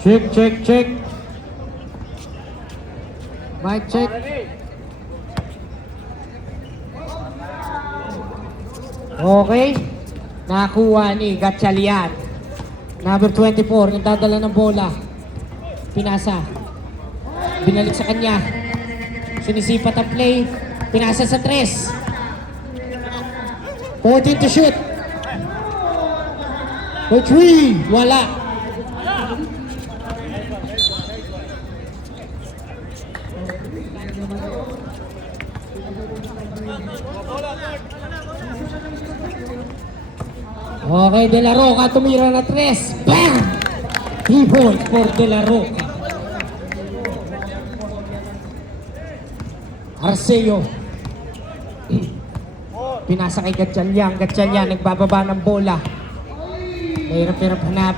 Check, check, check. Mic check. Okay. Nakuha ni Gatchalian. Number 24, nagdadala ng bola. Pinasa. Binalik sa kanya. Sinisipat ang play. Pinasa sa 3. 14 to shoot. For 3. Wala. Okay, De La Roca tumira na 3. Bam! 3 points for De La Roca. Arceo. Pinasa kay Gatchalian. Gatchalian nagbababa ng bola. Mahirap-hirap hanap.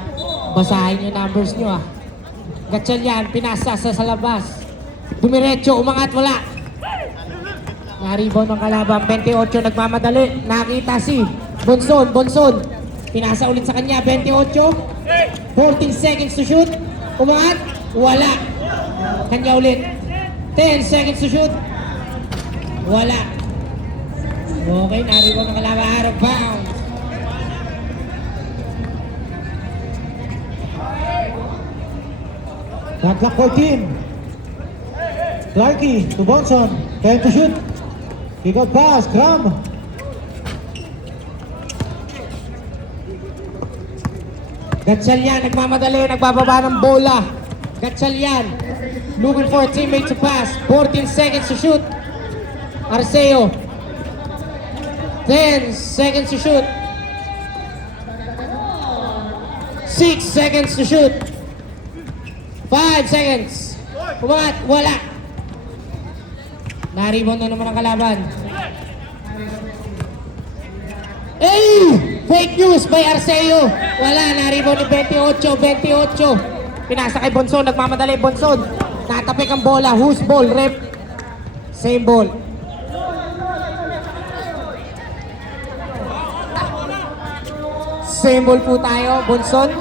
Basahin yung numbers nyo ah. Gatchalian, pinasa sa labas. Dumiretso, umangat, wala. Na-rebound ng kalaban. 28, nagmamadali. Nakita si Bonson. Pinasa ulit sa kanya. 28. 14 seconds to shoot. Umangat, wala. Kanya ulit. 10 seconds to shoot. Wala. Okay, na-rebound ng kalaban. Out of bounds. Shot clock 14. Clarkie to Bonson. 10 to shoot. Kick out pass. Cram. Gatchalian nagmamadali, nagbababa ng bola. Gatchalian looking for a teammate to pass. 14 seconds to shoot. Arceo. 10 seconds to shoot. 6 seconds to shoot. 5 seconds. Umangat, wala. Na-rebound na naman ang kalaban. Fake news by Arceo. Wala, na-rebound ni 28. Pinasa kay Bonson, nagmamadali Bonson. Natapik ang bola, whose ball, rep. Same ball. Same ball po tayo, Bonson.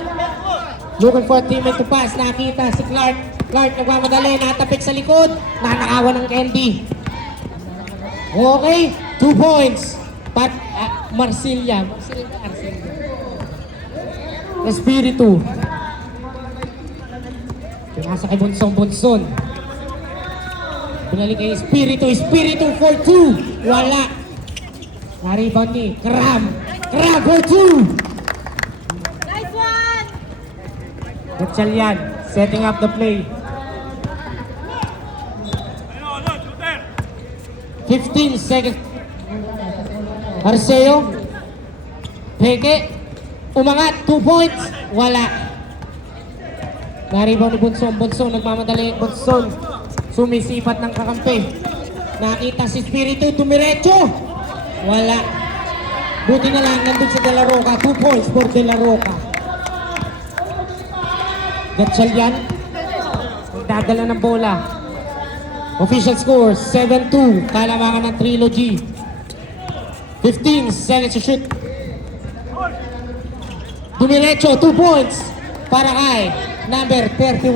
Looking for a teammate to pass. Nakita si Clark. Clark nagmamadali, natapik sa likod. Nanakawan ng Candy. Okay, 2 points. Marsilia. Espiritu. Pinasa kay Bonson. Pinalik kay Espiritu for 2. Wala. Na-rebound ni Cram for 2. Nice one! Gatchalian setting up the play. 15 seconds. Arceo. Peke. Umangat. 2 points. Wala. Na-rebound ni Bonson. Nagmamadali. Bonson. Sumisipat ng kakampi. Nakita si Espiritu. Dumiretso. Wala. Buti na lang nandun si De La Roca. 2 points for De La Roca. Gatchalian. Dadala ng bola. Official score 7-2. Kalamangan ng Trilogy. 15 seconds to shoot. Dumiretso, 2 points para kay number 21.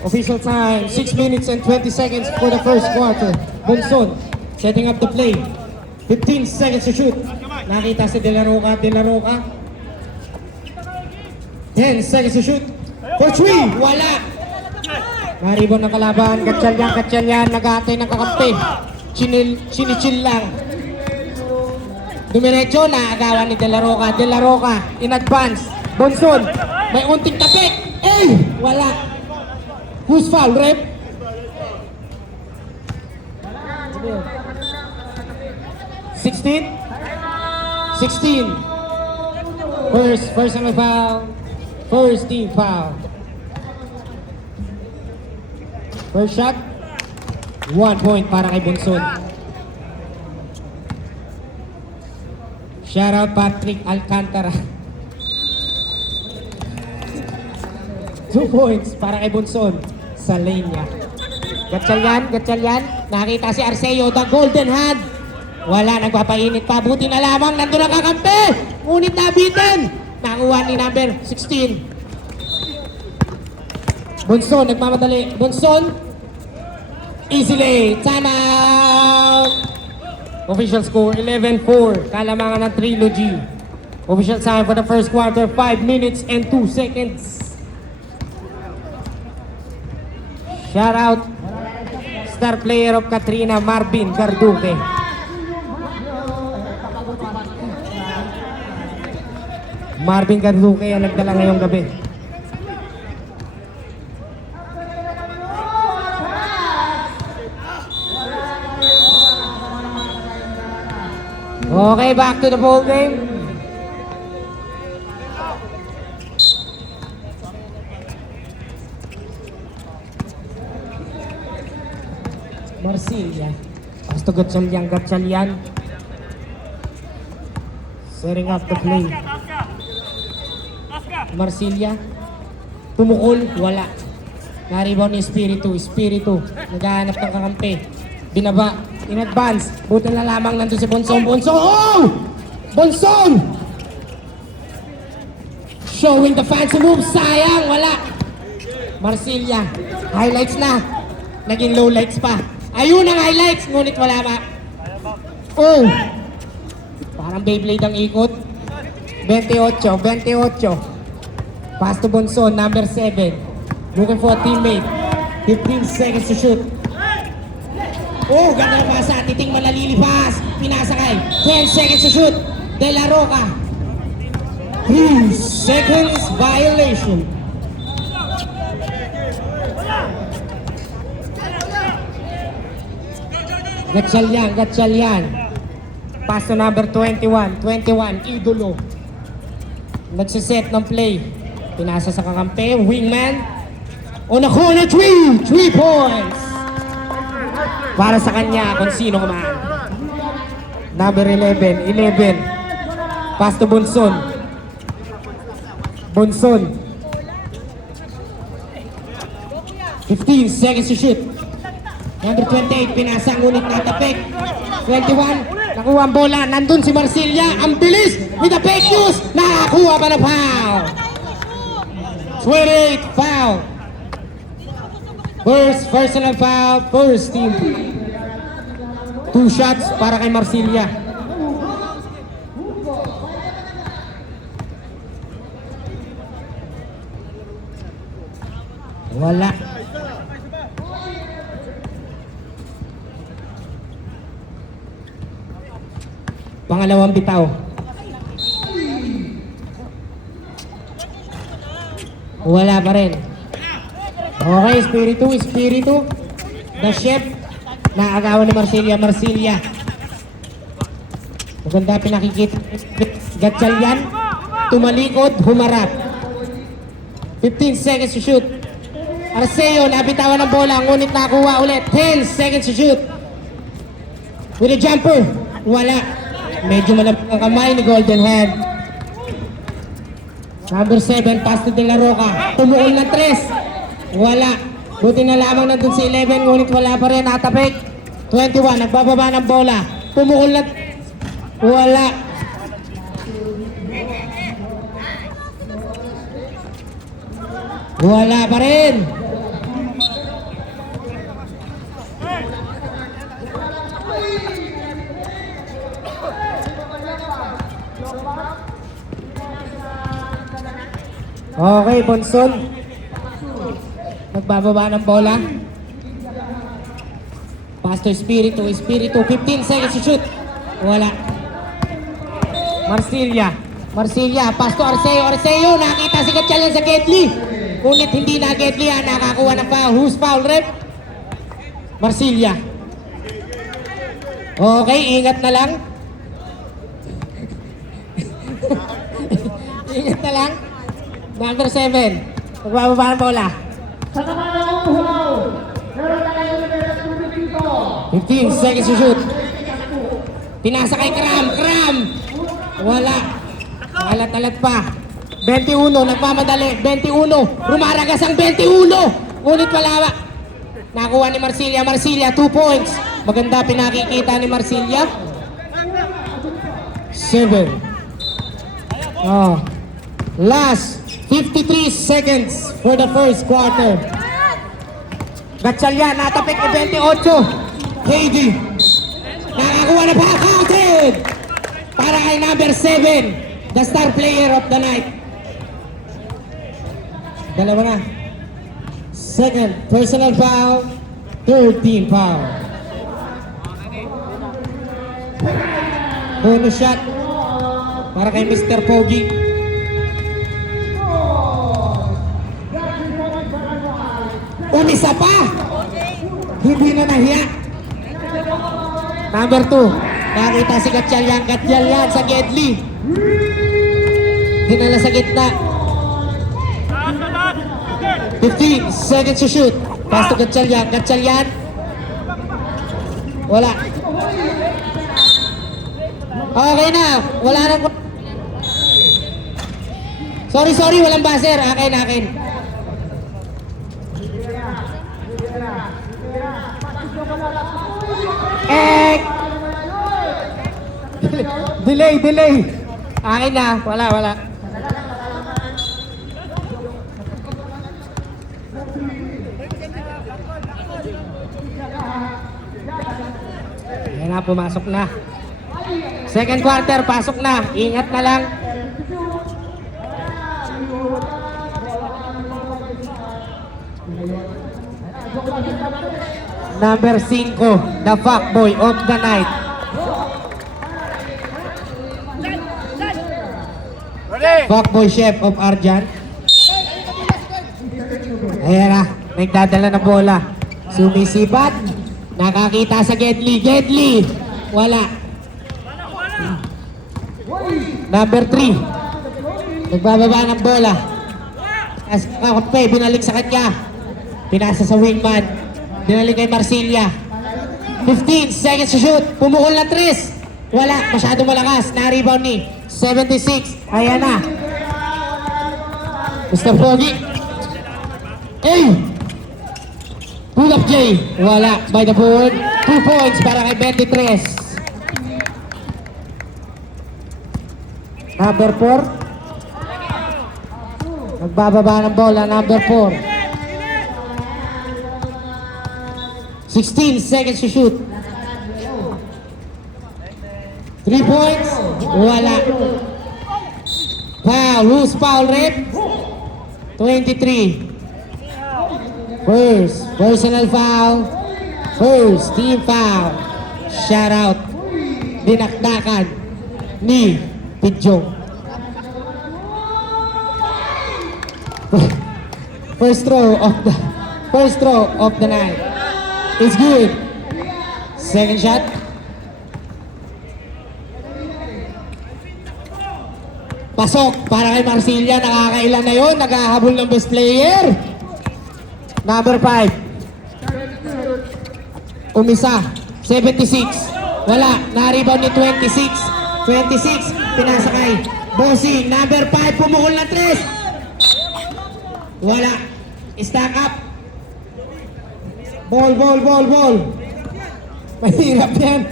Official time 6 minutes and 20 seconds for the first quarter. Bonson setting up the play. 15 seconds to shoot. Nakita si De La Roca. 10 seconds to shoot. For 3, wala. Na-rebound ng kalaban. Gatchalian, nag-aantay ng kakampi. Chinichill lang. Dumiretso, naagawan ni De La Roca. In advance. Bonson, may unting tapik. Wala. Who's foul, rep? $16? First on the foul. First team foul. First shot. 1 point para kay Bonson. Shout out Patrick Alcantara. 2 points para kay Bonson sa lane niya. Gatchalian. Nakita si Arceo, the golden hand. Wala, nagpapainit pa. Buti na lamang, nandun ang kakampi. ngunit nabitin. Nakuha ni number 16. Bonson, nagmamadali. Bonson, easily, time out! Official score, 11-4. Kalamangan ng Trilogy. Official time for the first quarter, 5 minutes and 2 seconds. Shout out, star player of Katrina, Marvin Garduque. Marvin Garduque ang nagdala ngayong gabi. Okay, back to the ball game. Marsilia. Pasto Gatchalian. Setting up the play. Marsilia. Tumukol, wala. Na-rebound ni Espiritu. Espiritu, naghahanap ng kakampi. Binaba, in advance. Buti na lamang nandun si Bonson. Bonson! Oh! Bonson! Showing the fancy move. Sayang, wala. Marsilia, highlights na. Naging low lights pa. Ayun ang highlights, ngunit wala pa. Oh! Parang Beyblade ang ikot. 28. Pass to Bonson, number 7. Looking for a teammate. 15 seconds to shoot. Oh, ganda na pasa. Titing malalilipas. Pinasakay. 10 seconds to shoot. De La Roca. 3 seconds violation. Gatchalian. Pass to number 21. 21, idolo. Nagsiset ng play. Pinasa sa kakampi. Wingman. On a corner 3 points. Para sa kanya kung sino kumaan. Number 11. Pass to Bonson. 15 seconds to shoot. Number 28, pinasa ngunit natapik. 21, nakuha ang bola. Nandun si Marsilia. Ang bilis with the fake news. Nakakuha pa na foul. 28 foul. First personal foul, first team. 2 shots para kay Marsilia. Wala. Pangalawang bitaw. Wala pa rin. Okay, Espiritu. The chef. Naagawan ni Marsilia. Maganda pinakikita. Gatchalian. Tumalikod, humarap. 15 seconds to shoot. Arceo, nabitawan ng bola. Ngunit nakuha ulit. 10 seconds to shoot. With a jumper. Wala. Medyo malapit ang kamay ni Golden Head. Number 7, pass to De La Roca. Tumuol ng 3. Wala. Buti na lamang nandun si 11, ngunit wala pa rin. Natapik. 21, nagbababa ng bola. Tumuol ng... Wala. Wala pa rin. Okay, Bonson. Nagbababa ng bola. Pass to Espiritu. 15 seconds to shoot. Wala. Marsilia. Pass to Arceo. Nakita si Gatchalian sa Gedli. Ngunit hindi na Gedli nakakuha ng foul. Who's foul, rep? Marsilia. Okay, ingat na lang. Ingat na lang. Number 7. Nagbababa ng bola. 15 seconds to shoot. Pinasa kay Kram. Wala. Alat-alat pa. 21, nagmamadali. 21. Rumaragas ang 21. Ngunit wala ba. Nakuha ni Marsilia. 2 points. Maganda pinakikita ni Marsilia. 7. Oh. Last 53 seconds for the first quarter. Gatchalian, natapik ni 28. KD. Nakakuha na pa. Counted! Para kay number 7. The star player of the night. Dalawa na. Second, personal foul. Third team foul. Bonus shot para kay Mr. Pogi. Umisa pa! Hindi na nahiya. Number 2. Nakita si Gatchalian. Gatchalian sa Gedli. Dinala sa gitna. 15 seconds to shoot. Pass to Gatchalian. Gatchalian. Wala. Okay na. Wala na. Sorry. Walang buzzer. Akin. Delay. Akin na. Wala. Ayan na, pumasok na. Second quarter, pasok na. Ingat na lang. Number 5, the fuckboy of the night. Fuckboy chef of Arjan. Ayan na, nagdadala na bola. Sumisipat. Nakakita sa Gedli. Wala. Number 3. Nagbababa ng bola. As kakotpe, binalik sa kanya. Pinasa sa wingman. Binalik kay Marsilia. 15 seconds to shoot. Pumukol na 3. Wala. Masyadong malakas. Na-rebound ni 76. Ayan na. Mr. Pogi. Hey! Pull up J. Wala. By the board. 2 points para kay 23. Number 4. Nagbababa ng bola. Number 4. 16 seconds to shoot. 3 points. Wala. Foul. Who's foul rate? 23. First personal foul. First team foul. Shout out. Dinakdakan ni Pidjong. First throw of the night. It's good. Second shot. Pasok para kay Marsilia. Nakakailan na yun. Naghahabol ng best player. Number 5. Umisa. 76. Wala. Na-rebound ni 26. 26. Pinasa kay Bossing. Number 5. Pumukol na 3. Wala. Stack up. Ball. Mahirap yan.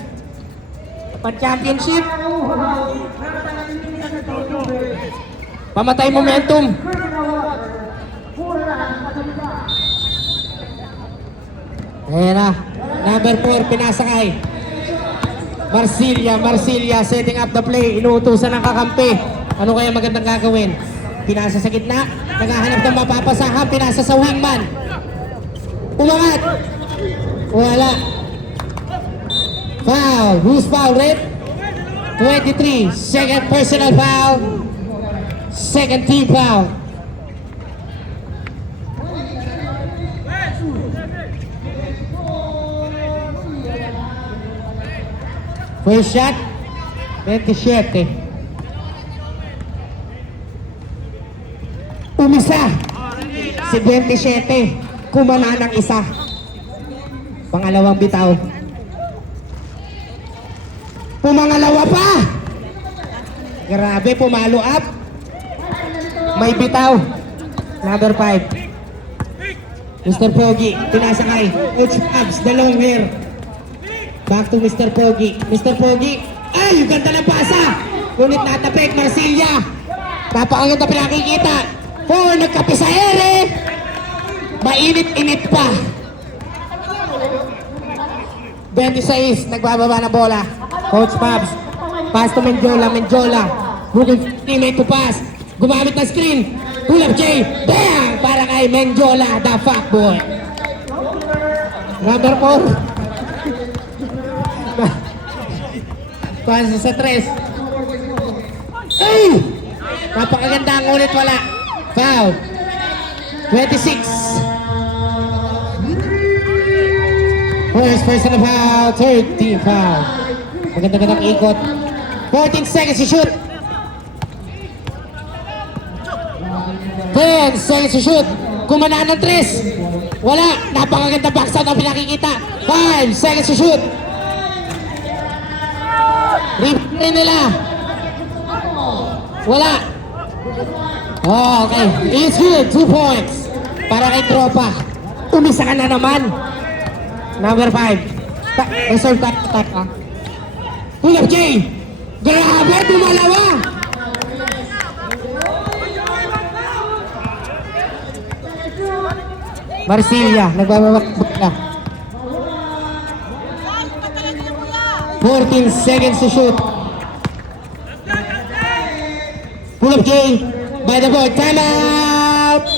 Pa-championship. Pamatay momentum. Ayan na. Number 4, pinasakay. Marsilia setting up the play. Inuutusan ng kakampi. Ano kaya magandang gagawin? Pinasa sa gitna. Naghahanap ng mapapasahan. Pinasa sa wingman. Umangat. Wala. Foul. Who's foul rate? 23. Second personal foul. Second team foul. First shot, 27. Umisa. Si 27. Kumana ng isa. Pangalawang bitaw. Pumangalawa pa. Grabe, pumalo up. May bitaw. Number 5. Mr. Pogi, pinasakay. Coach Abs, the long hair. Back to Mr. Pogi. Mr. Pogi. Ay, yung ganda ng pasa. Ngunit natapik, Marsilia. Napakaganda pinakikita. 4, nagkape sa ere. Mainit-init pa. 26, nagbababa na bola. Coach Pabs. Pass to Menjola. Menjola. Looking teammate to pass. Gumamit ng screen. Pull up J. Bang! Para kay Menjola, the fuckboy. Number 4. Pass sa 3. Ay! Napakaganda, ngunit wala. Foul. 26. First personal foul, third team foul. Maganda-gandang ikot. 14 seconds to shoot. 10 seconds to shoot. Kumanaan ng 3. Wala. Napakaganda backside ang pinakikita. 5 seconds to shoot. Rebound nila. Wala. Oh, okay. It's good. 2 points. Para kay tropa. Umisa ka na naman. Number 5. Reserve time. Pull up J. Grabe, dumalawa. Marsilia, nagbababak na. 14 seconds to shoot. Pull up J. By the board. Time out.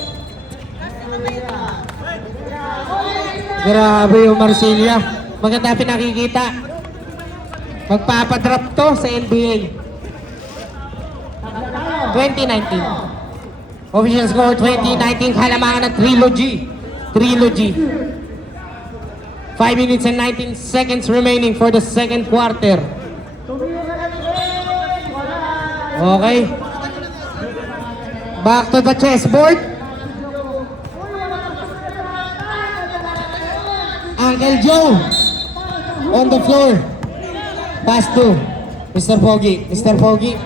Grabe yung Marsilia. Maganda pinakikita. Magpapadrop to sa NBA. 2019. Official score 2019. Halamangan ng Trilogy. 5 minutes and 19 seconds remaining for the second quarter. Okay. Back to the chessboard. Uncle Joe on the floor. Pass to Mr. Pogi. Mr. Pogi.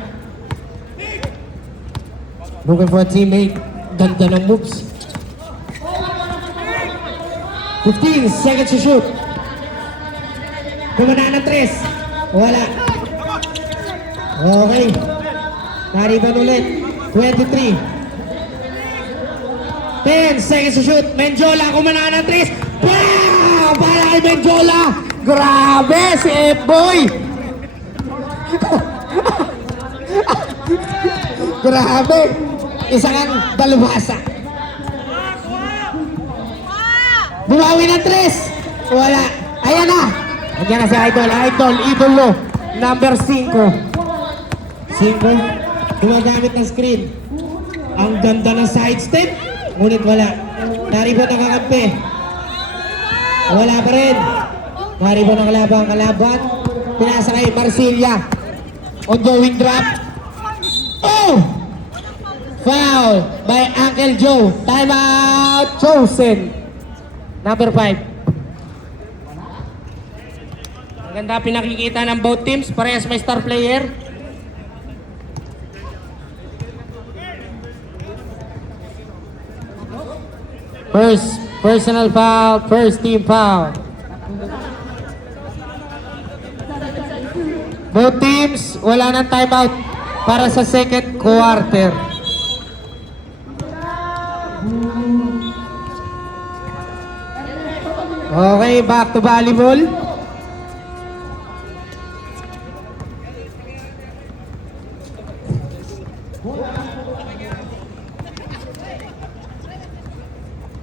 Looking for a teammate. Ganda ng moves. 15 seconds to shoot. Kumanaan ng 3. Wala. Okay. Nariban ulit. 23. 10 seconds to shoot. Menjola kumanaan ng 3. Wow! Para kay Menjola. Grabe si F-Boy. Grabe. Isa kang dalubhasa. Bumawi ng 3. Wala. Ayan na. Ayan na si Idol. Number 5. 5. Gumagamit ng screen. Ang ganda ng side step. Ngunit wala. Naribon ang kakampi. Wala pa rin. Naribon ang kalaban. Pinasa kay Marsilia. Ongoing drop. Oh! Foul by Uncle Joe. Timeout chosen. Number 5. Maganda pinakikita ng both teams. Parehas may star player. First personal foul. First team foul. Both teams, wala nang timeout para sa second quarter. Okay, back to volleyball.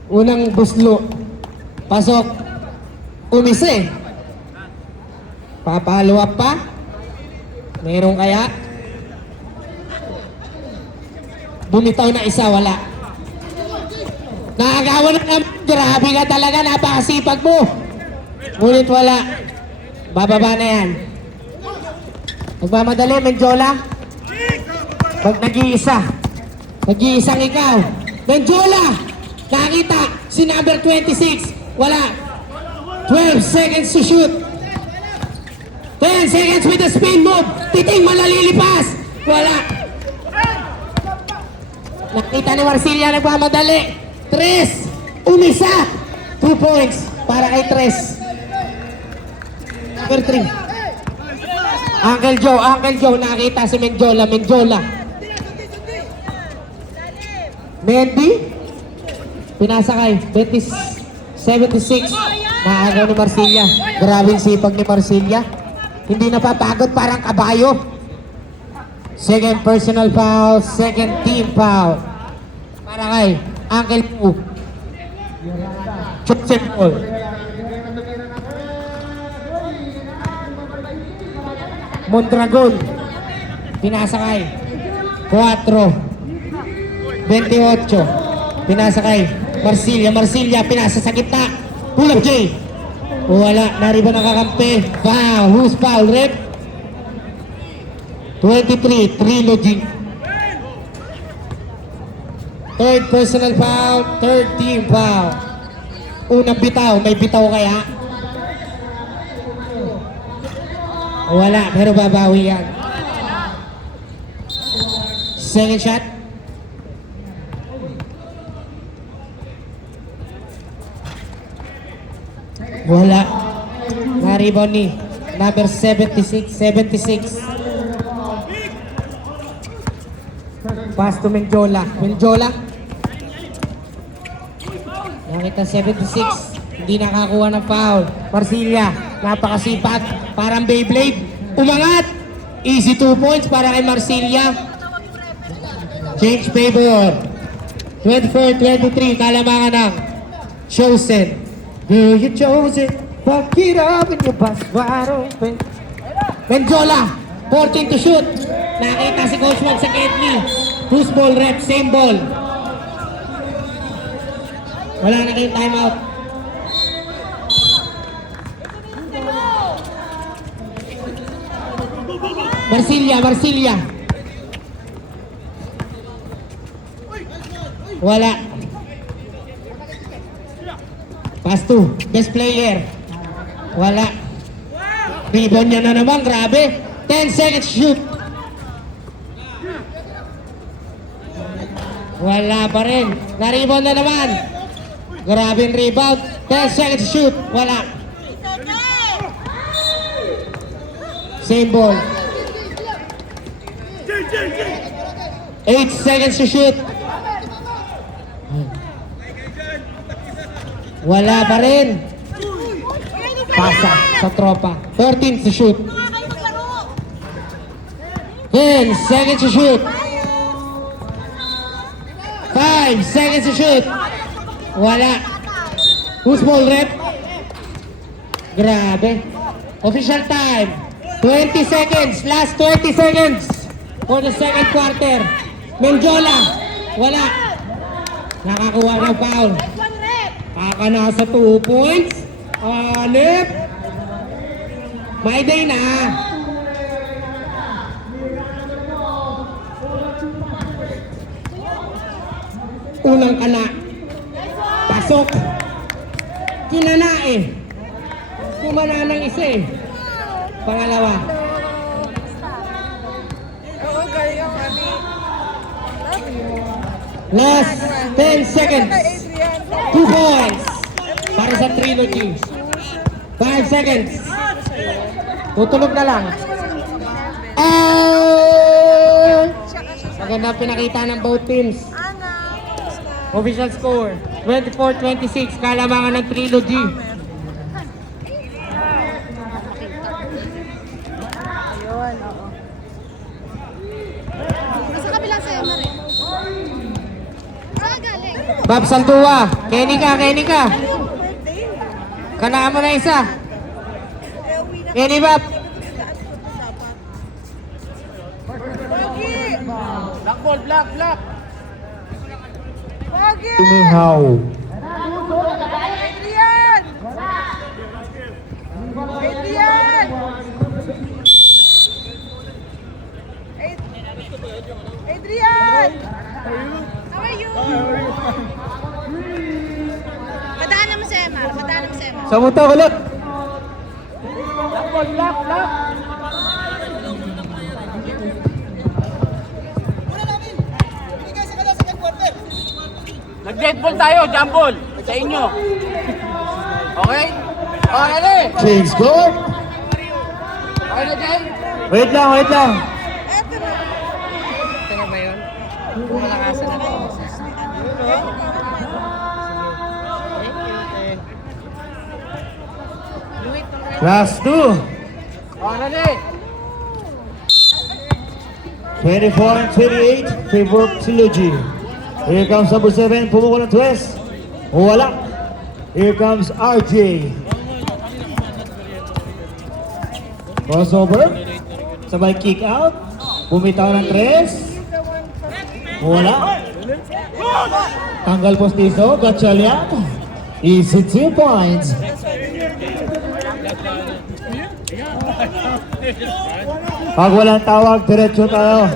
Unang buslo. Pasok. Umisa eh. Papalo up pa. Meron kaya? Bumitaw na isa, wala. Nakagawa na naman. Grabe ka talaga, napakasipag mo. Ngunit wala. Bababa na yan. Nagmamadali, Menjola. Pag nag-iisa. Nag-iisang ikaw. Menjola! Nakita si number 26. Wala. 12 seconds to shoot. 10 seconds with the spin move. Titing malalilipas. Wala. Nakita ni Marsilia nagmamadali. 3. Umisa. 2 points para kay 3. Number 3. Uncle Joe. Nakita si Menjola. Mendy. Pinasakay. 76. Naagaw ni Marsilia. Grabe yung sipag ni Marsilia. Hindi napapagod, parang kabayo. Second personal foul. Second team foul. Para kay Uncle Poo. Joseph Paul. Mondragon. Pinasakay. 4. 28. Pinasakay. Marsilia. Pinasa sa gitna. Pull up J. Wala. Nariba nakakampi. Foul. Who's foul? Rep. 23. Trilogy. Third personal foul. Third team foul. Unang bitaw. May bitaw kaya? Wala. Pero babawi yan. Second shot. Wala. Na-rebound ni number 76. Pass to Menjola. Nakita 76. Hindi nakakuha ng foul. Marsilia. Napakasipag. Parang Beyblade. Umangat. Easy 2 points para kay Marsilia. Change favor. 24-23. Kalamangan ng Chosen. Do you chose it? Fuck it up in your bus wide open. Menjola, 14 to shoot. Nakita si Coach Juan sa Kedney. Who's ball rep? Same ball. Wala na kayong timeout. Marsilia. Wala. Pass to best player. Wala. Rebound niya na naman, grabe. 10 seconds shoot. Wala pa rin. Na-rebound na naman. Grabe yung rebound. 10 seconds shoot. Wala. Same ball. 8 seconds to shoot. Wala pa rin. Pasa sa tropa. 13 to shoot. 10 seconds to shoot. 5 seconds to shoot. Wala. Who's ball rep? Grabe. Official time. 20 seconds. Last 20 seconds for the second quarter. Menjola. Wala. Nakakuha ng foul. Kaka nasa 2 points. Alip. May day na. Unang kana. Pasok. Kinana eh. Kumana ng isa eh. Pangalawa. Last 10 seconds. 2 points. Para sa trilogy. 5 seconds. Tutulog na lang. Maganda pinakita ng both teams. Official score. 24-26. Kalamangan ng trilogy. Sa kabilang sa Emma rin. Saan galing? Bob Saldua. Kenny ka. Kanaan mo na isa. Kenny Bob. Black. Tumihaw. Adrian! How are you? Padaan naman sa Emma. Sa muto ulit. Nag-dead ball tayo, jump ball. Sa inyo. Okay? Okay na eh. Change score. Okay na, Jay? Wait lang. Eto na. Ito na ba yun? Malakasan na rin. Last 2. Dali. 24 and 28. Favor Siluji. Here comes number 7. Pumukul ng twist. Wala. Here comes RJ. Crossover. Sabay kick out. Bumitaw ng 3. Wala. Tanggal postizo. Gatchalian. Easy 2 points. Pag walang tawag, diretso tayo.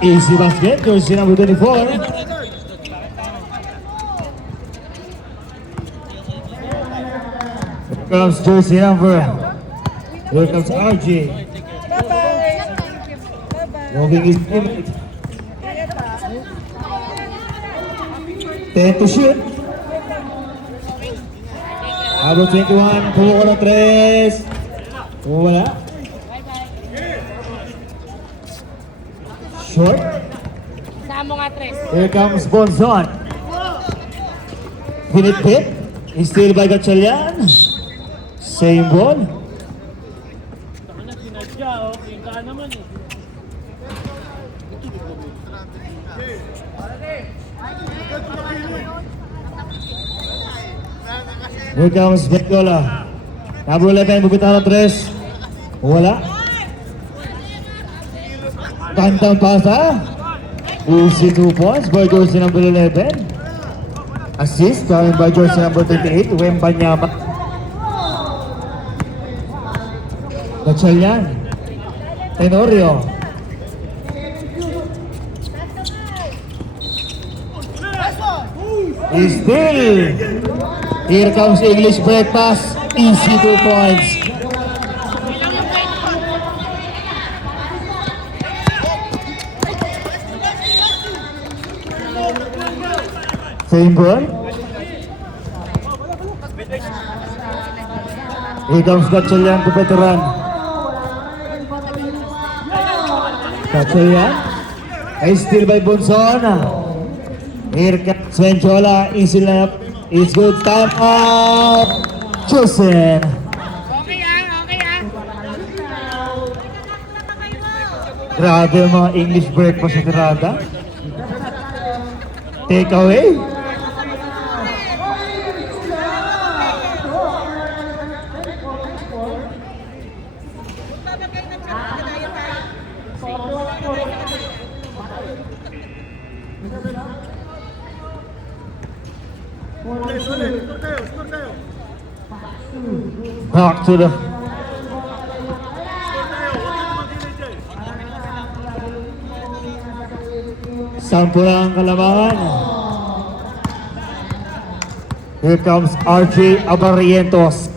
Easy basket. Jersey number 24. Here comes jersey number. Here comes RJ. Walking his teammate. 10 to shoot. Number 21, pumukul ng 3. Wala. Short. Saan mo nga, Tres? Here comes Bonzon. Pinit-pit. Steal by Gatchalian. Same ball. Here comes Vectola. Number 11, bubitaw ng 3. Wala. Kantang pasa. Easy 2 points by jersey number 11. Assist coming by jersey number 28, Wembanyama. Gatchalian. Tenorio. Still. Here comes English breakfast. Easy 2 points. Same ball. Here comes Gatchalian to veteran. Gatchalian. A steal by Bonzon. Here comes Menjola. Easy layup. It's good. Time up. Chosen. Okay ah. Grabe ang mga English breakfast sa tirada. Take away. Back to the sampu ang kalamangan. Here comes RJ Abarrientos.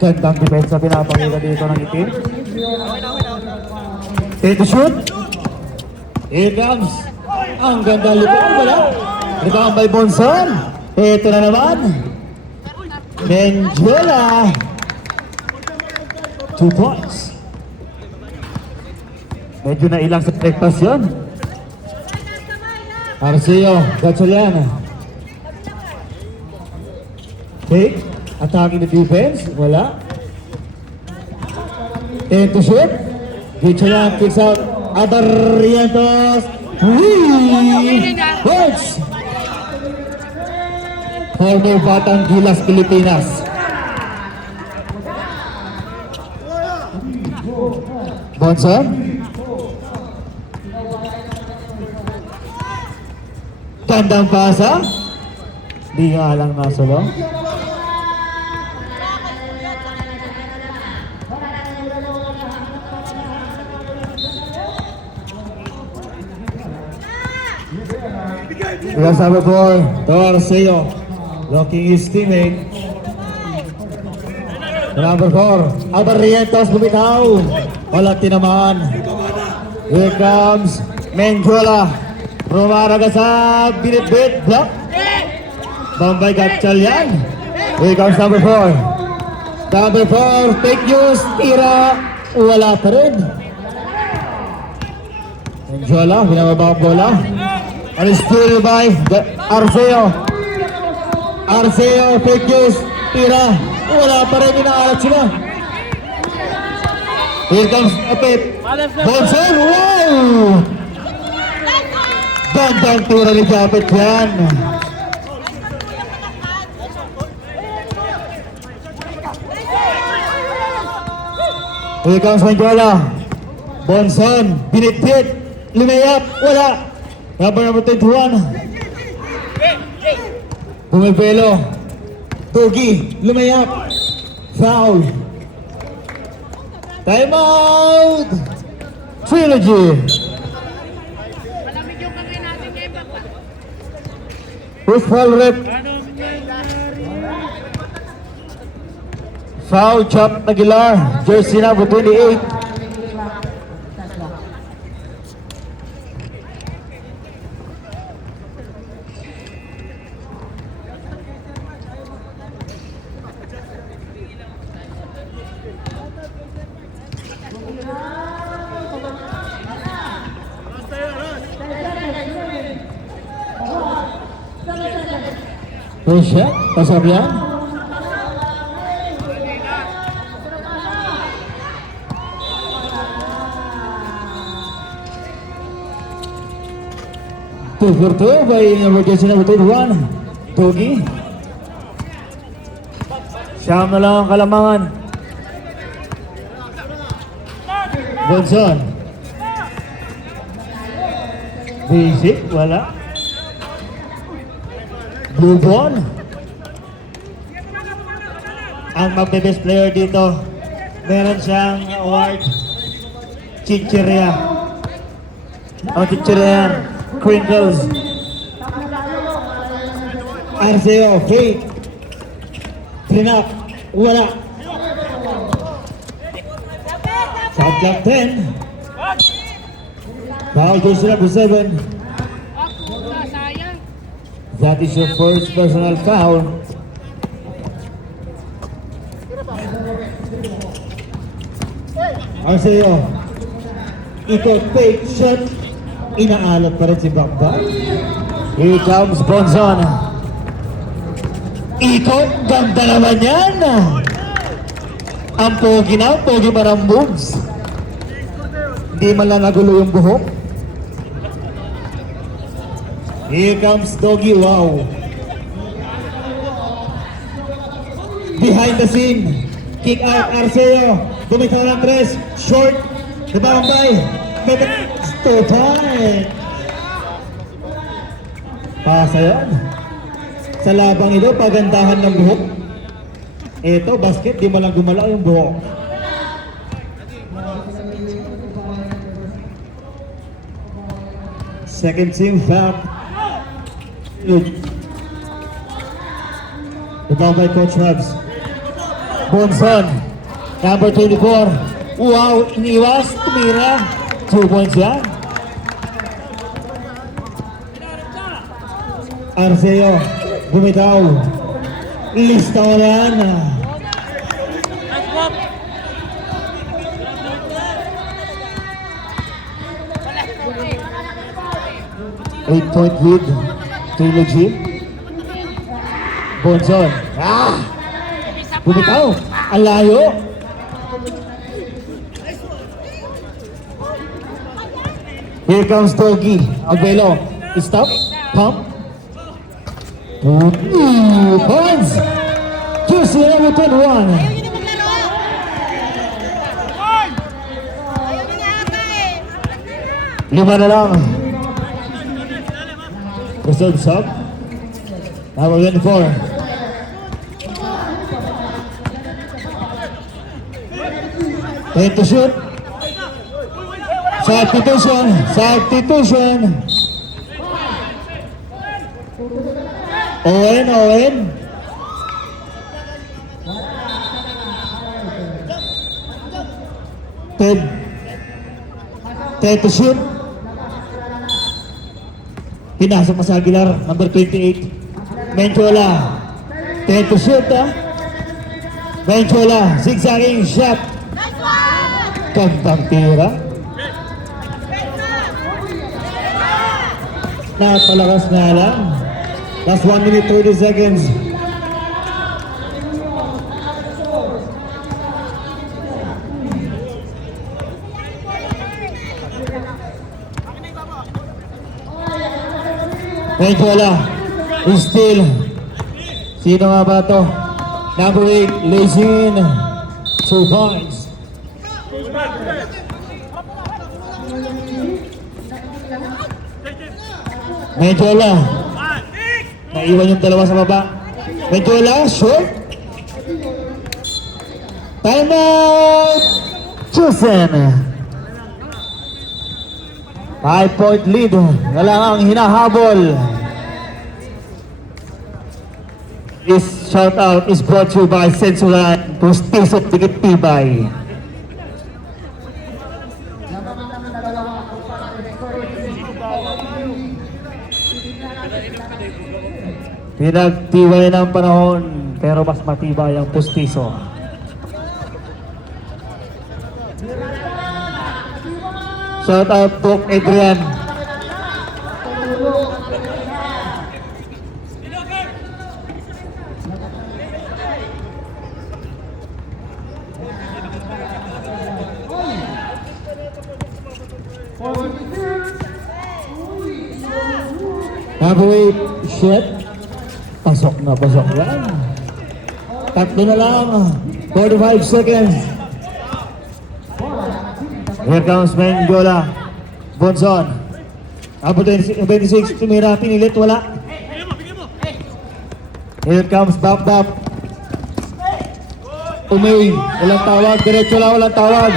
Gandang depensa pinapakita dito ng itim. Take the shoot. Here comes. Ang ganda lupang wala. Rebound by Bonzon. Ito na naman. Menjola. 2 points. Medyo na ilang sa breakfast yun. Arceo, Gatchalian. Take. Attacking the defense. Wala. 10 to shoot. Gatchalian kicks out. Abarrientos. Points. Former Batang Gilas, Pilipinas. Bonzon. Gandang pasa. Di nga lang nasulo. Here's number 4, Arceo, locking his teammate. Number 4, Abarrientos bumitaw. Wala tinamaan. Here comes Menjola. Rumaraga sa binit-bit. Block. Bombay Gatchalian. Here comes number 4. Number 4, take use. Tira. Wala pa rin. Menjola, binababa ang bola. And it's still by Arceo. Arceo, fake news, tira. Wala pa rin, inaalat sila. Here comes Apit. Bonson, wow! Gandang tira ni Japet yan. Here comes Menjola. Bonson, binitbit. Lumayap, wala. Number 21. Bumipelo. Tugi, lumayap. Foul. Time out. Trilogy. Push foul rep. Foul Chop Aguilar. Jersey number 28. Push ya, pasar ya. Two for two by number jersey number 21, Togi. Siyam na lang ang kalamangan. Bonson. Basic, wala. Blue ball. Ang magbe-best player dito, meron siyang award. Chicheria. Ang chicheria, Crinkles. Arceo, fake. Trinap, wala. Shot clock 10. Foul jersey number 7. That is your first personal foul. Arceo, ikot fake shot. Inaalat pa rin si Bakba. Here comes Bonson. Ikot, ganda naman yan. Ang pogi na, pogi pa ng moves. Hindi man lang nagulo yung buhok. Here comes Doggy, wow. Behind the scene, kick out Arceo. Bumitaw ng tres, short, nabambay. Total. Pasa yan. Sa labang ito, pagandahan ng buhok. Ito, basket, di mo lang gumalaw yung buhok. Second team foul. Ito by Coach Rabs. Bonson, number 24. Wow, iniwas, tumira. 2 points yan. Arceo, bumitaw. Lista mo na yan. 8-point lead. Trilogy. Bonson. Bumitaw. Ang layo. Here comes Togi. Aguelo. Stop. Pump. Points. Jersey number 21. Ayaw nyo na maglaro! Ayaw nyo na ata eh! 5 na lang. Reserve sub. Number 24. Time to shoot. Substitution. Substitution. Owen. Time to shoot. Pinasok pa sa Aguilar, number 28. Menchola. Time to shoot, Menchola, zigzagging shot. Nice one! Gandang tira. Napalakas nga lang. Last 1 minute 30 seconds. Medjola. Still. Sino nga ba to? Number 8, Lezin. 2 points. Medjola. Naiwan yung dalawa sa baba. Medjola, short. Time out! Chusen. 5-point lead. Wala ang hinahabol. This shoutout is brought to you by Sensoran, Pustiso Tigit-Tibay. Pinagtiway ng panahon, pero mas matibay ang pustiso. Shoutout Doc Adrian. Number 8, shit. Pasok na yan. Tatlo na lang. 45 seconds. Here comes Medjola. Bonson. Number 26, tumira, pinilit, wala. Here comes Bap. Umay, walang tawag. Diretso lang, walang tawag.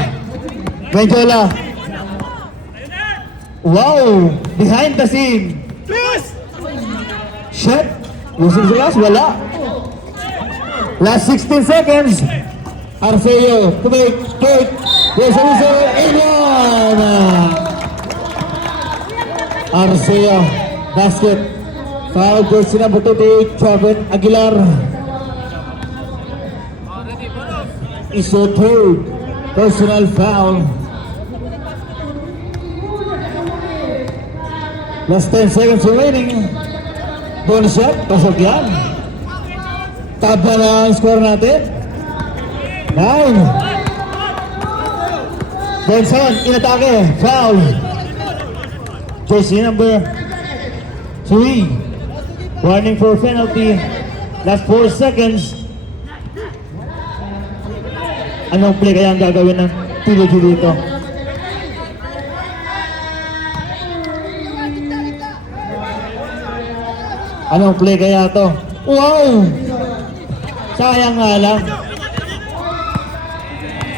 Medjola. Wow! Behind the scene. Shot. Losing the last, wala. Last 16 seconds. Arceo, to make third. There's a whistle, and Arceo, basket. Foul jersey number 28, Kevin Aguilar. Is your third personal foul. Last 10 seconds remaining. Bonus shot, pasok yan. Taba na ang score natin. 9. Benson, inatake, foul. Jersey number 3. Warning for penalty. Last 4 seconds. Anong play kaya ang gagawin ng Tuloy dito? Anong play kaya to? Wow! Sayang nga lang.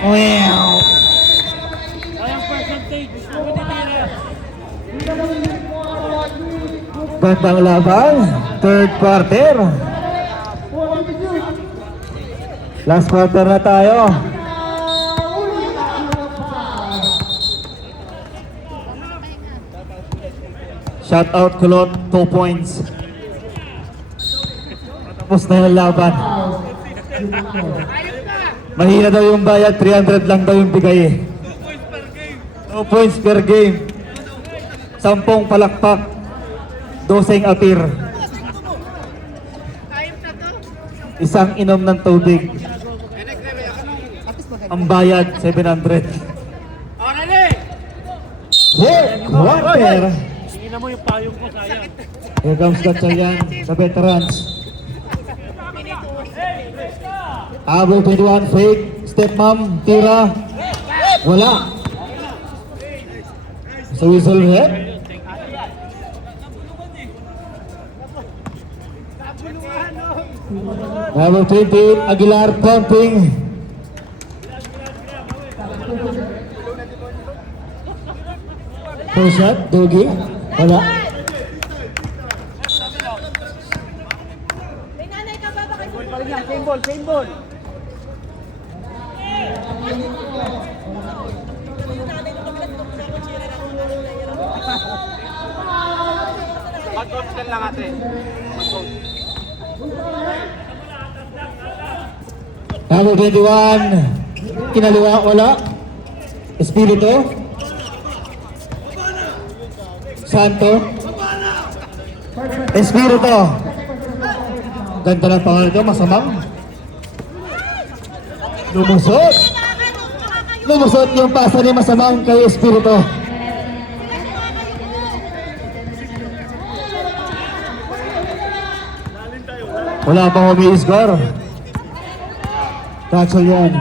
Wow! Gandang laban. Third quarter. Last quarter na tayo. Shout out Kulot, 2 points. Tapos na yung laban. Mahina daw yung bayad, 300 lang daw yung bigay eh. 2 points per game. 10 palakpak. 12 apir. Isang inom ng tubig. Ang bayad, 700. Fourth quarter. Tingnan mo yung payong ko, sayang. Here comes Gatchayan sa veterans. Abo 21, fake. Step mom, tira. Wala. So whistle head. Number 28, Aguilar pumping. Full shot, Dogi. Wala. Same ball. Mag-coach lang ate. Number 21, kinaliwa, wala. Espiritu. Santo. Espiritu. Ganda ng pangalan ito, masamang. Lumusot. Lumusot yung pasa ni masamang kay Espiritu. Wala pang umi-score. Tackle yan.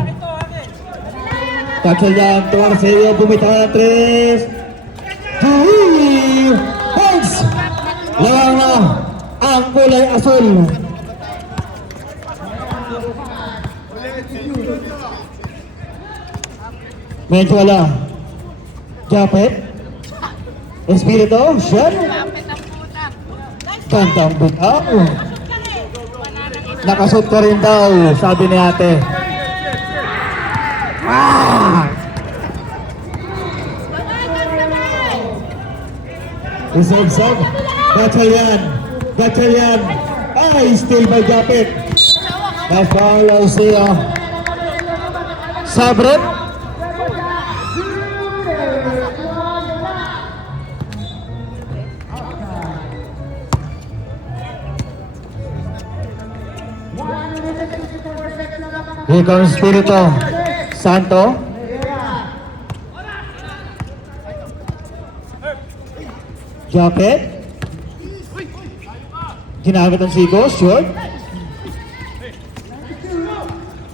Tackle yan. Tuwar sa iyo. Bumitaw ng 3. Points! Lawang na ang kulay asul. Medyo wala. Japet. Espiritu. Shot. Gandang bitaw. Nakashoot ka rin daw, sabi ni ate. Ah! Isag-sag. Gatchalian. Gatchalian. Ay, still by Japet. Na-foul siya. Sabret. Here comes Espiritu Santo. Jacket. Ginamit ang siko. Short.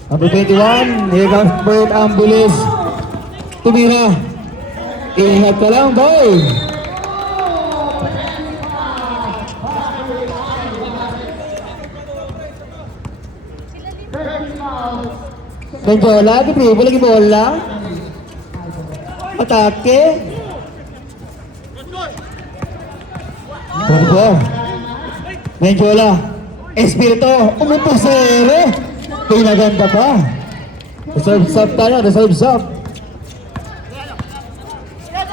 Number 21. Here comes Bird Ambulis. Tumira. Ingat ka lang, boy. Menjola, di-preview lagi bola. Atake. 24. Menjola. Espiritu. Umupo sa ere. Pinaganda pa. Reserve sub tayo. Reserve sub.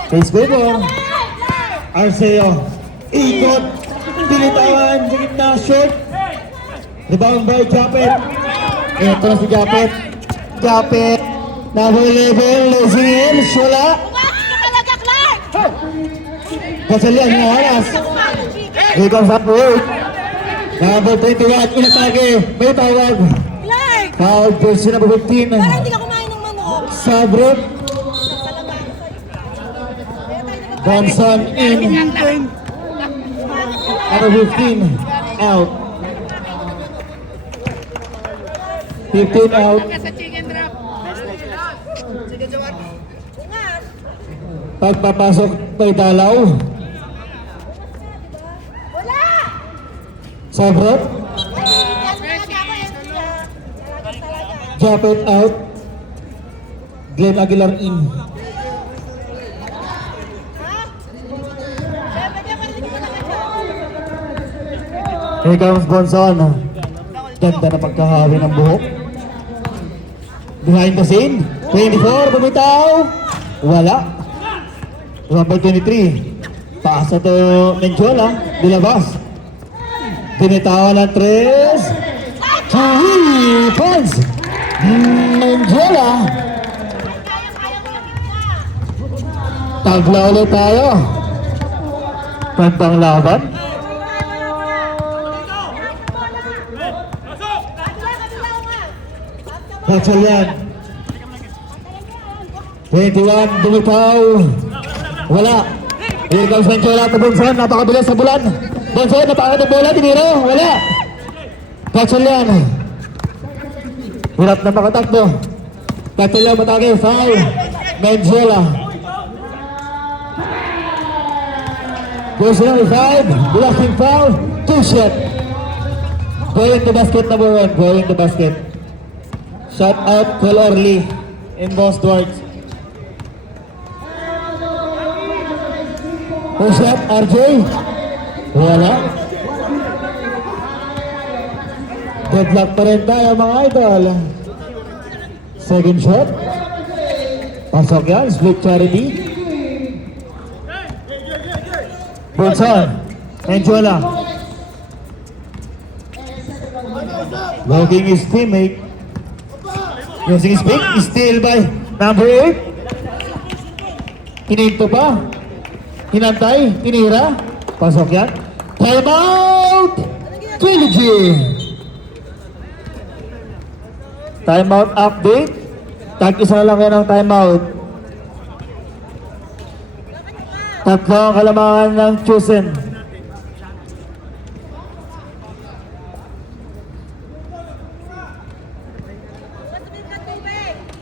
Face favor. Arceo. Ikot. Pinitawan. Sa gitna. Short. Rebound by Japet. Ito na si Japet. Japet. Number 11. Lezin. Wala. Kasalian ng oras. Here comes up work. Number 21. Inatake. May tawag. Foul jersey number 15. Parang hindi ka kumain ng manok. Sabrot. Bonson in. Number 15. Out. 15 out. Pagpapasok may dalaw. Wala! Sabrot. Japet out. Glenn Aguilar in. Here comes Bonson. Ganda na pagkahawi ng buhok. Behind the scene. 24. Bumitaw. Wala. Number 23. Pasa to Menjola. Dilabas. Binitawan ng 3. 2 points. Menjola. Tagla ulit tayo. Pantang laban. Gatchalian. 21, dumitaw. Wala. Here comes Menjola to Bonson. Napakabilis sa bulan. Bonson, napakaganda ng bola. Tiniro. Wala. Gatchalian. Hirap na makatakbo. Gatchalian matake. Foul. Menjola. Goes number 5. Blocking foul. 2 shot. Going to basket number 1. Going to basket. Shot out, Cole Orly in Boss Dwards. Push up, RJ. Wala. Deadlock pa rin tayo mga idol. Second shot. Pasok yan, split charity. Bonson. Menjola. Logging his teammate. Using his pick, steal by number 8. Hininto pa. Hinantay. Tinira. Pasok yan. Time out! Trilogy! Time out update. Tag-isa na lang yan ang time out. Tatlo ang kalamangan ng Chosen.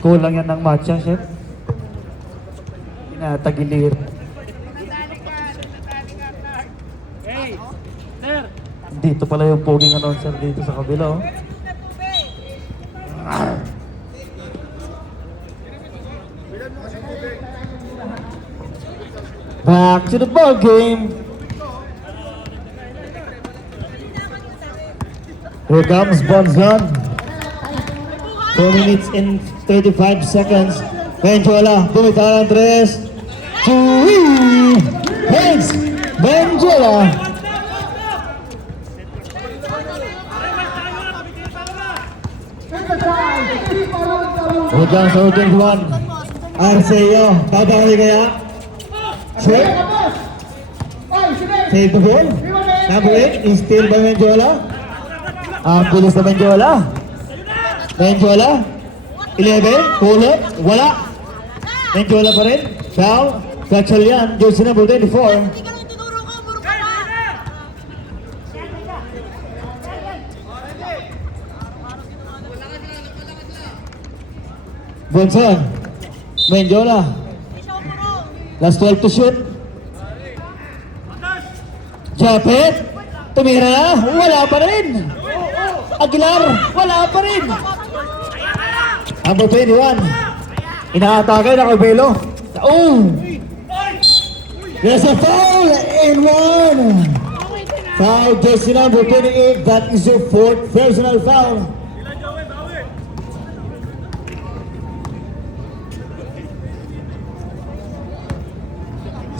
Kulang yan ng matcha, chef. Tinatagilir. Dito pala yung poging announcer dito sa kabila, oh. Back to the ball game. Here comes Bonzon. 4 minutes and 35 seconds. Benjola, bumitaw ng 3. 2 heads. Benjola. Hujan sa 21. Arceo, babali kaya? Check. Save the ball. Number 8 is still by Benjola. Ang bilis na Benjola. Benjola. 11. Pull up. Wala. Benjola pa rin. Foul. Gatchalian. Jersey number 24. Bonson. Benjola. Last 12 to shoot. Japet. Tumira na. Wala pa rin. Aguilar. Wala pa rin. Number 21. Inaatake na Cabello. Oh! There's a foul in one. Foul jersey number 28. That is your 4th personal foul.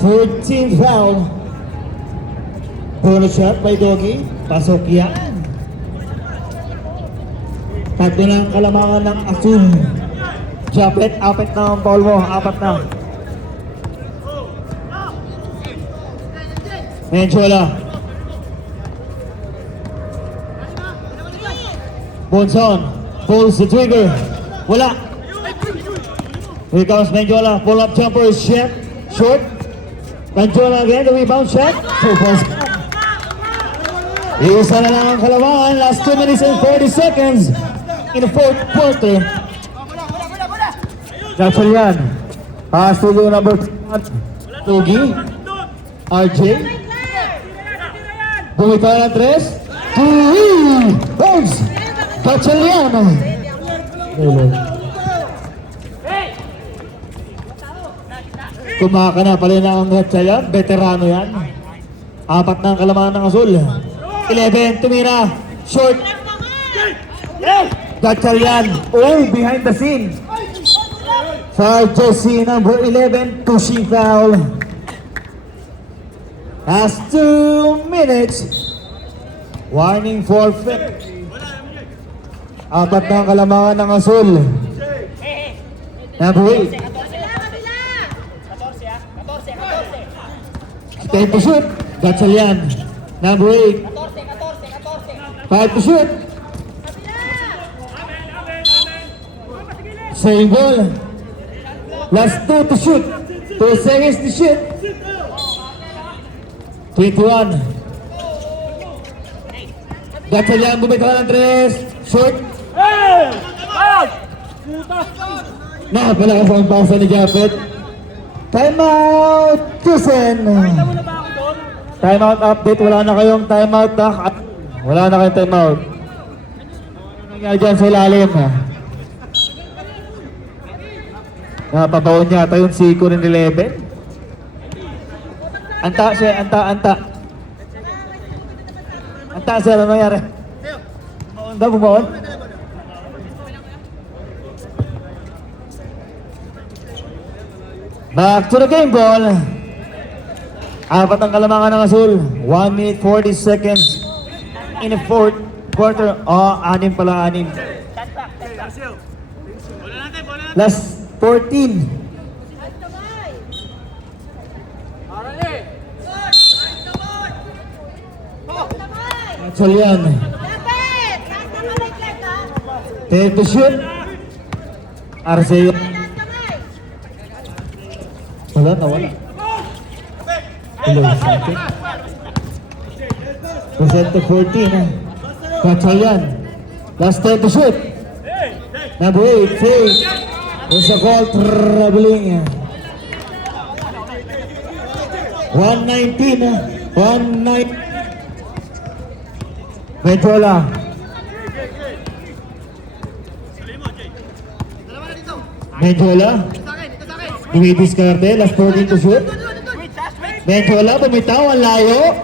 Fourteenth foul. Bonus shot by Doggy. Pasok yan. Tatlo na ang kalamangan ng Asul. Japet, apat na ang foul mo. Apat na. Benjola. Bonson. Pulls the trigger. Wala. Here comes Benjola. Pull up jumper. Shot. Short. Benjola again. The rebound shot. 2 points. Isa na lang ang kalamangan. Last 2 minutes and 40 seconds in the 4th quarter. Gatchalian. Pass to the number 1. Tugi. RJ. Bumitaw ng 3. Tugi. Bones. Gatchalian. Kumaka na pala na ang Gatchalian. Veterano yan. Apat na ang kalamangan ng Azul. 11. Tumira. Short. Gatchalian. Oh, behind the scene. Foul jersey number 11. Pushing foul. Last 2 minutes. Warning forfeit. Apat na ang kalamangan ng Azul. Number 8. Time to shoot. Gatchalian. Number 8. 5 to shoot. Same ball. Last 2 to shoot. 2 seconds to shoot. 21. Gatchalian bumitaw ng 3. Short. Napalakas ang pasa ni Japet. Timeout. Tusen. Timeout update. Wala na kayong timeout. Wala na kayong timeout. Ano nangyari dyan sa ilalim? Napabaon niya ata yung siko ng 11. Anta siya, anta. Anta siya, ano nangyari? Bumaon daw, bumaon. Back to the game ball. Apat ang kalamangan ng Azul. 1 minute 40 seconds in the 4th quarter. Oh, 6 pala, 6. Last 14. Gatchalian. Dapat! Taas na kamay, Clark, ha? 10 to shoot. Arceo. Taas kamay! Wala na, wala. Hello, something. Present to 14. Gatchalian. Last 10 to shoot. Number 8, fake. There's a call, traveling. 119. 119. Medjola. Medjola. Dumidiskarte. Last 14 to shoot. Medjola, bumitaw. Ang layo.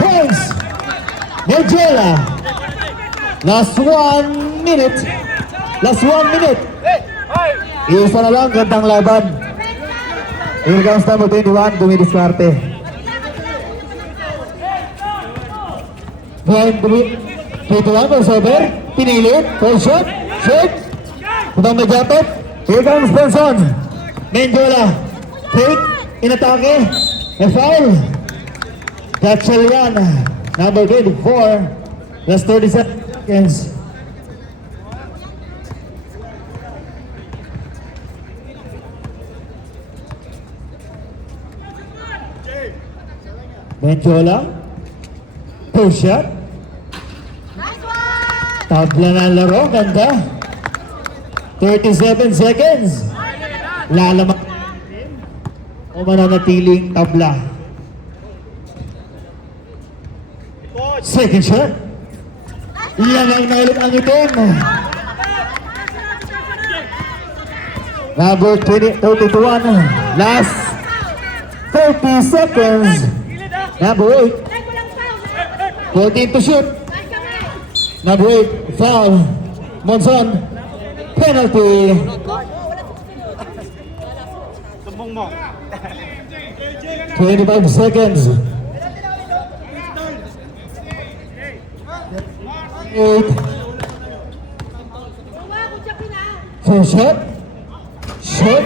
Points. Medjola. Last 1 minute. Last 1 minute. Isa na lang, gandang laban. Here comes number 21, dumidiskarte. Behind 21, goes over. Pinilit. Full shot. Shoot. Utang Medjapet. Here comes Benson. Menjola. Take. Inatake. A foul. Gatchalian. Number 24. Last 30 seconds. Menjola. Pull shot. Nice one! Tabla na ang laro. Ganda. 37 seconds. Lalaman. O mananatiling tabla. Second shot. Lamang na ulit ang itim. Number 31. Last 30 seconds. Number 8. Tay, walang foul, ha? 14 to shoot. Taas kamay! Number 8. Foul. Monson. Penalty. Sumbong mo. 25 seconds. 8. Bawa, kutsapin, ha? First shot. Shot.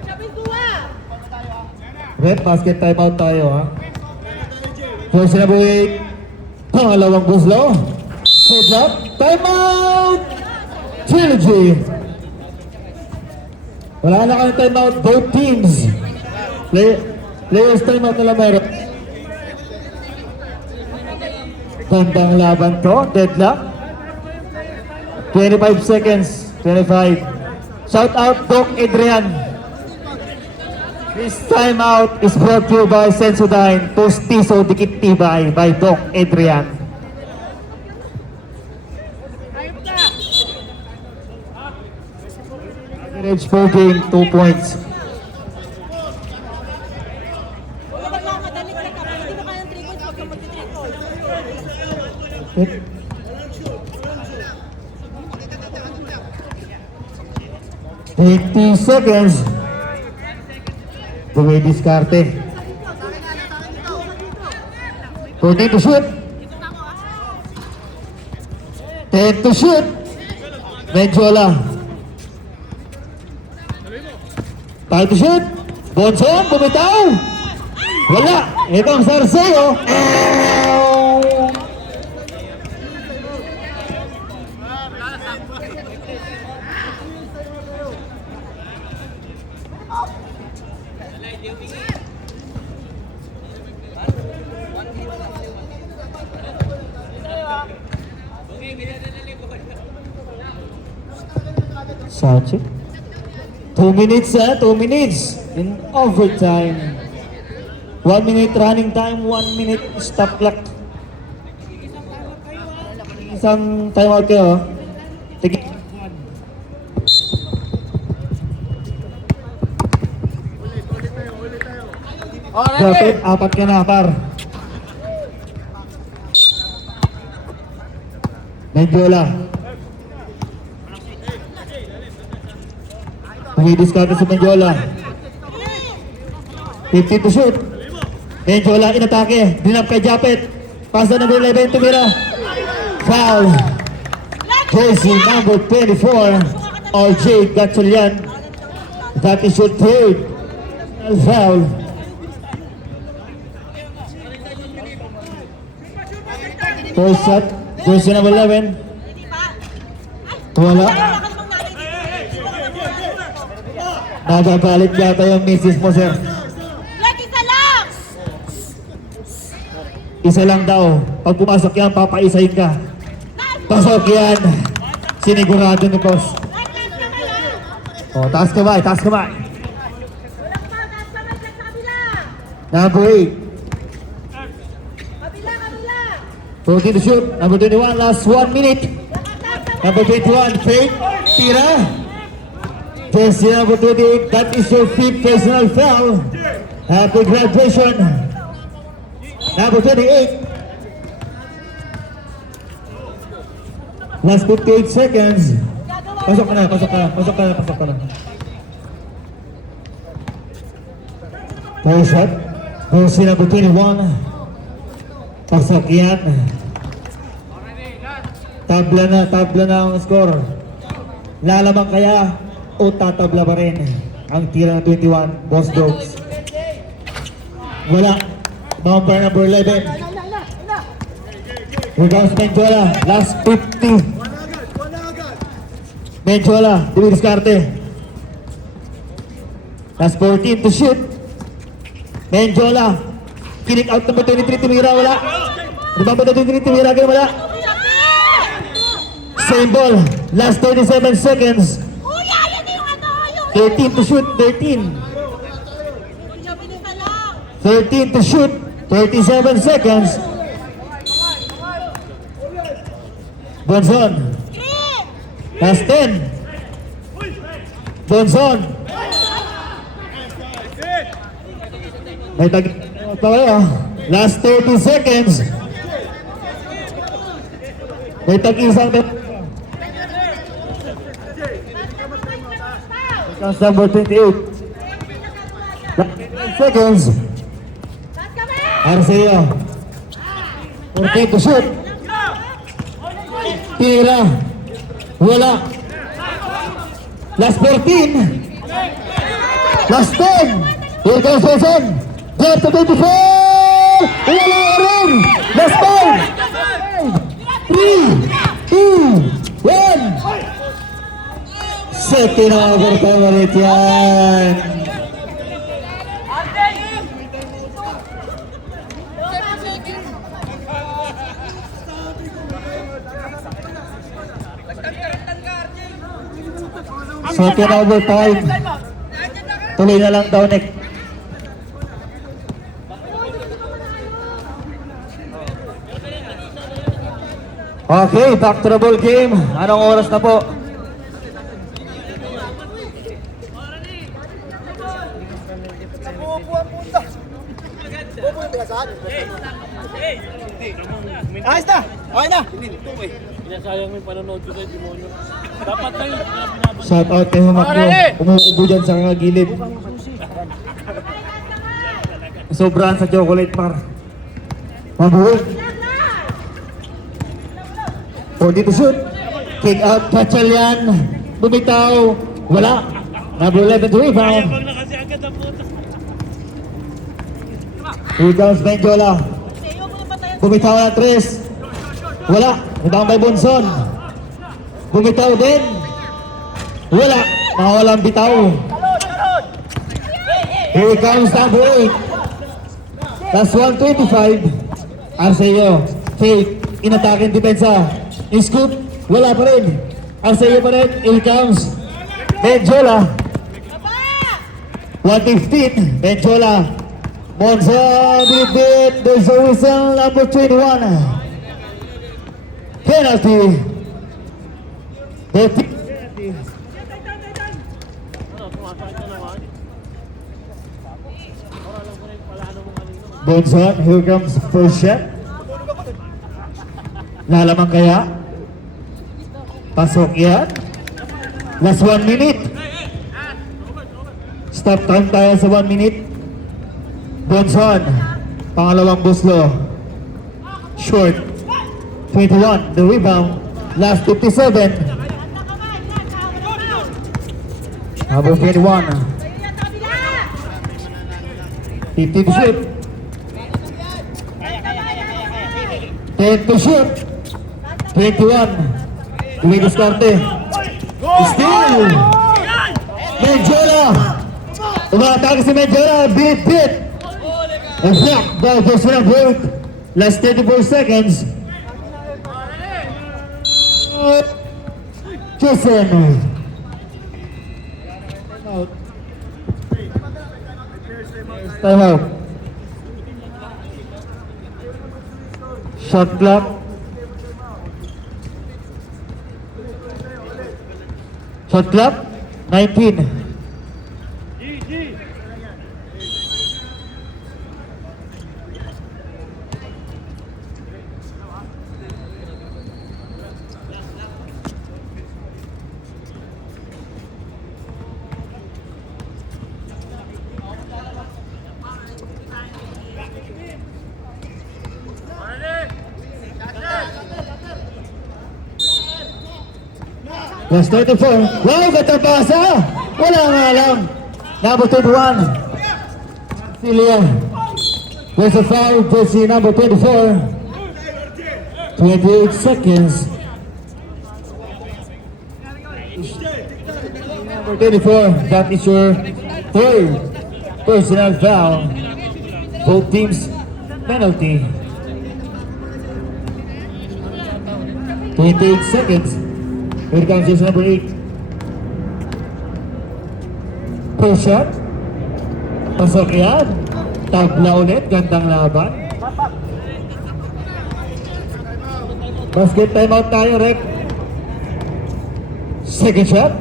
Kutsapin, buwa! Red basket timeout tayo ha. First na buwig. Pangalawang buslo. Heads up. Timeout! Trilogy. Wala na kayong timeout. Both teams. Players timeout na lang meron. Gandang laban to. Deadlock. 25 seconds. 25. Shout out Doc Adrian. This timeout is brought to you by Sensodyne, Postiso Dikit Tibay by Doc Adrian. Average per game, 2 points. Huwag ka magmamadali ka kapag hindi mo kaya ng 3 points, huwag ka mag-3 points. 80 seconds. Dumidiskarte. 14 to shoot. 10 to shoot. Medjola. 5 to shoot. Bonson, bumitaw. Wala. Ito ang Sarceo. Sachi. 2 minutes 2 minutes in overtime. 1 minute running time, 1 minute stop clock. Isang timeout kayo. Sige. Dapat apat ka na, par. Medjola. Dumidiskarte si Medjola. 50 to shoot. Medjola inatake. Dinap kay Japet. Pasa number 11 tumira. Foul. Jersey number 24. RJ Gatchalian. That is your third Foul. First shot, jersey number 11. Wala. Nagagalit yata yung misis mo, sir. Leg, isa lang! Isa lang daw. Pag pumasok yan, papaisahin ka. Pasok yan. Sinigurado ni boss. O, taas kamay, taas kamay. Walang pa, taas kamay sa kabila! Number 8. Kabila, kabila! 14 to shoot. Number 21, last 1 minute. Number 21, Faith. Tira. Jersey number 28, that is your 5th personal foul. Happy graduation. Number 28. Last 58 seconds. Pasok ka na, pasok ka na, pasok ka na, pasok ka na. First shot. Jersey number 21. Pasok yan. Tabla na ang score. Lalamang kaya o tatabla pa rin ang tira ng 21, Boss Dogs. Wala. Bumper number 11. Here comes Menjola. Last 50. Menjola, Diviskarte. Last 14 to shoot. Menjola. Kinik out number 23, tumira, wala. Rebound number 23, tumira, ganun, wala. Same ball. Last 37 seconds. Kuya, yan yung ano, yung... 13 to shoot, 13. Kuya, binisa lang! 13 to shoot, 37 seconds. Bonzon. Last 10. Bonzon. May tag... Tayo. Last 30 seconds. May tag-isang... Comes number 28. 9 seconds. Taas kamay! Arceo. 14 to shoot. Tira. Wala. Last 14. Last 10. Here comes Wilson. Get to 24. Wala rin. Last 5. 3, 2, 1. Second overtime ulit yan. Second overtime. Tuloy na lang daw, Nick. Okay, back to the ball game. Anong oras na po? Ayos na! Okay na! Pinasayang mo yung panonood ko sa demonyo. Dapat tayo pinabasa. Shout out kay Humakyo. Umuubo dyan sa gilid. Sobrahan sa chocolate bar. Mabuhay. 40 to shoot. Kick out, Pachal yan. Bumitaw. Wala. Number 11 to rebound. Pag nakasi agad ang puto. Here comes Benjola. Bumitaw na 3. Wala. Rebound by Bonson. Bumitaw din. Wala. Nakawalang bitaw. Here comes number 8. That's 125. Arceo. Fake. Inatakin depensa. Scoop. Wala pa rin. Arceo pa rin. Here comes Benjola. 115. Benjola. Monza bit. There's a whistle number 21. Penalty. Bonson, here comes first shot. Lalaman kaya? Pasok yan. Last 1 minute. Stop time tayo sa 1 minute. Bonson, pangalawang buslo. Short. 21, the rebound. Last 57. Number 21. 15 to shoot. 10 to shoot. 21. Dumidiskarte. Steal! Medjola! Umatake si Medjola. Bit. And blocked by Joshua Bolt. Last 34 seconds. Jason. Time out. Shot clock. Shot clock. 19. Plus 34. Wow, ganda pasa! Wala nga lang. Number 21. Celia. There's a foul. Jersey number 24. 28 seconds. Number 24. That is your third personal foul. Both teams penalty. 28 seconds. Here comes just number 8. Push shot. Pasok yan. Tabla ulit. Gandang laban. Basket timeout tayo, Rep. Second shot.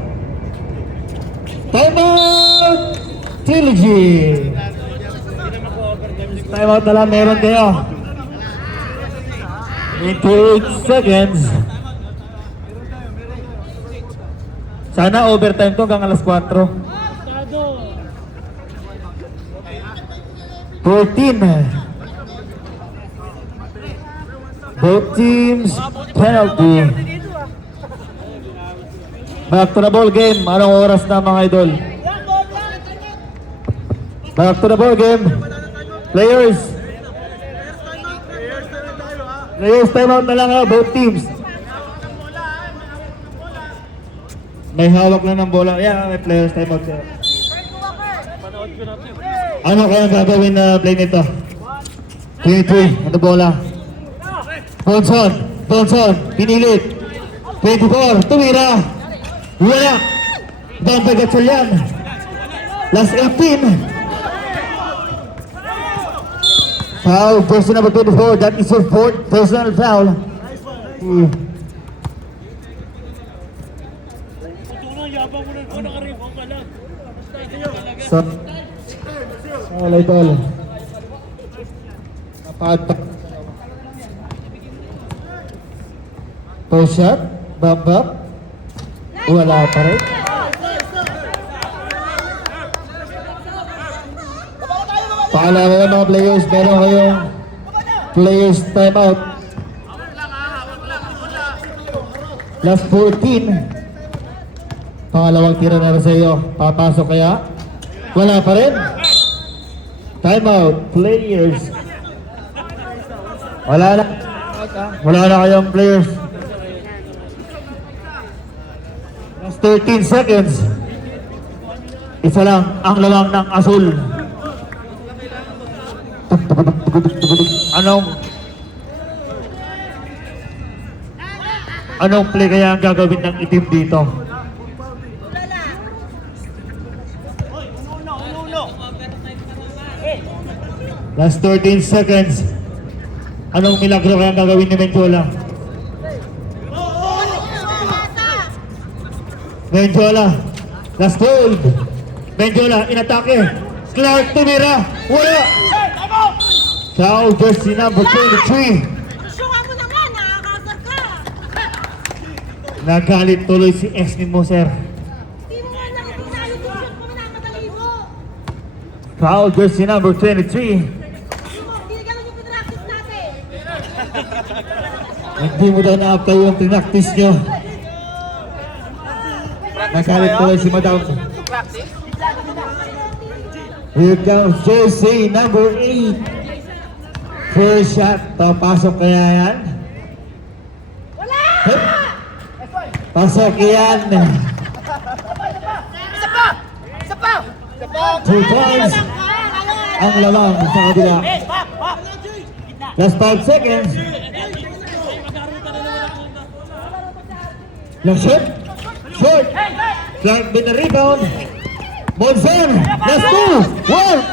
Timeout! Trilogy. Timeout na lang meron kayo. 28 seconds. Sana overtime to hanggang alas 4. 14. Both teams penalty. Back to the ball game. Anong oras na mga idol? Back to the ball game. Players. Players timeout na lang ha, both teams. May hawak lang ng bola. Yeah, may players timeout siya. Ano kaya gagawin na play nito? 23, ano bola? Bonson, pinilit. 24, tumira. Wala. Bamba Gatchalian. Last 18. Foul, person number 24. That is your fourth personal foul. So, wala ito. Napatak. Push shot. Bump up. Wala pa rin. Paalala ng mga players, meron kayong players timeout. Last 14. Pangalawang tira na rin sa iyo. Papasok kaya? Wala pa rin. Timeout. Players. Wala na. Wala na kayong players. Last 13 seconds. Isa lang ang lamang ng asul. Anong play kaya ang gagawin ng itim dito? Last 13 seconds. Anong milagro kaya ang gagawin ni Menjola? Menjola. Last hold. Menjola, inatake. Clark tumira. Wala. Foul, jersey number 23. Suka mo naman, nakakasar ka. Nagalit tuloy si Esmin mo, sir. Hindi mo nga lang pinayos yung shoot mo, minamadali mo. Foul, jersey number 23. Hindi ka lang yung pinractice natin. Hindi mo daw na-apply yung pinaktis nyo. Nagalit tuloy si Madam. Practice? Here comes jersey number 8. First shot. Papasok kaya yan? Hup. Pasok yan. Isa pa! Isa pa! 2 points. Ang lamang sa kabila. Last 5 seconds. Last shot. Short. Clark with the rebound. Monson. Last 2. 1.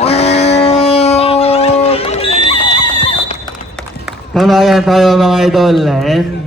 Tama yan tayo mga idol. And